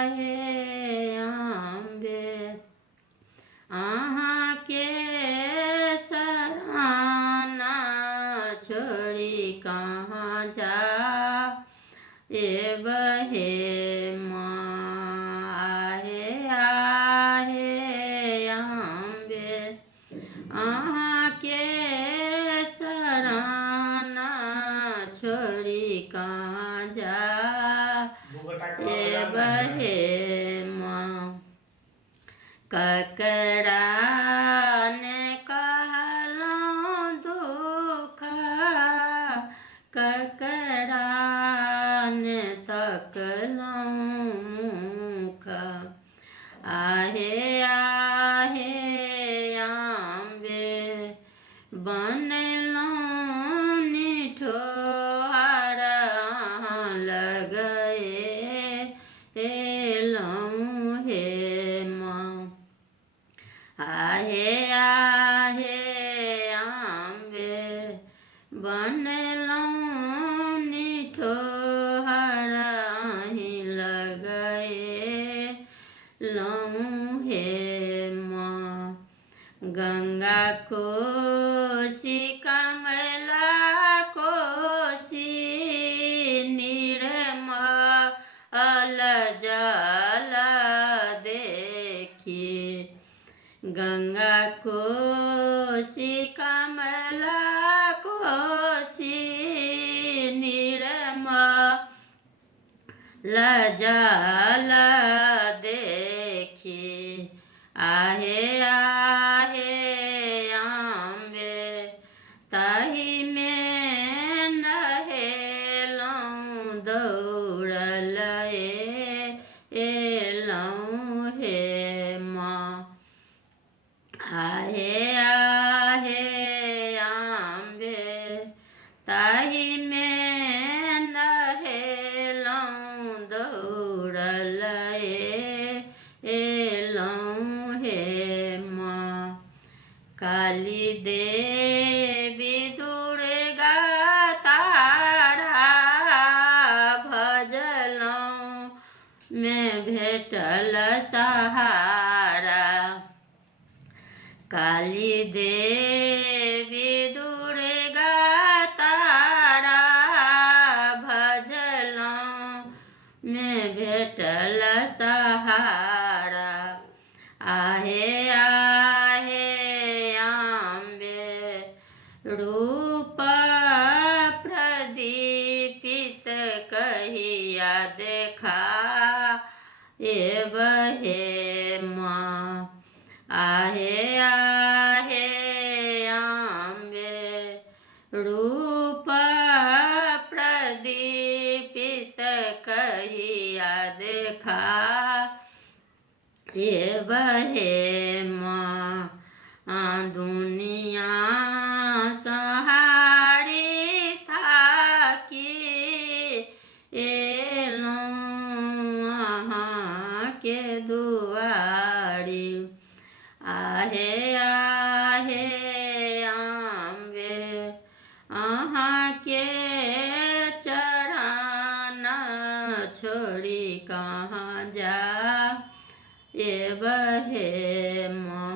आहे अम्बे। अहाँ के सराहना छोड़ी कहाँ जा बहे आहे अम्बे। अहाँ के सराहना छोड़ी कहाँ जा बहे ककड़ा ने कहलौं दुख ककड़ा ने तकलौं मुख। आहे अम्बे बनलौं निठोर लगए एलौं हे माँ। आहे अम्बे बनलौं निठोर लगए लौं हे माँ। गंगा कोसी कमला कोसी निर्मल जल देखी। गंगा कोसी कमला कोसी निर्मल जल देखी। आहे अम्बे ताहि में नहेलौं दौड़ल एलौं हे माँ। आहे अम्बे ताहि में नहेलौं दौड़ल एलौं हे माँ। काली देवी दुर्गा तारा भजलौं में भेटल सहारा। काली देवी दुर्गा तारा भजलौं में भेटल सहारा। आहे अम्बे रूप प्रदीपित कहिया देखा बहे माँ। आहे अम्बे रूप प्रदीपित कहिया देखा बहे माँ। दुनिया सहारी थाकी एलौं अहाँ के दुआरी। आहे अम्बे अहाँ के चरण छोड़ी कहाँ जा बहे माँ।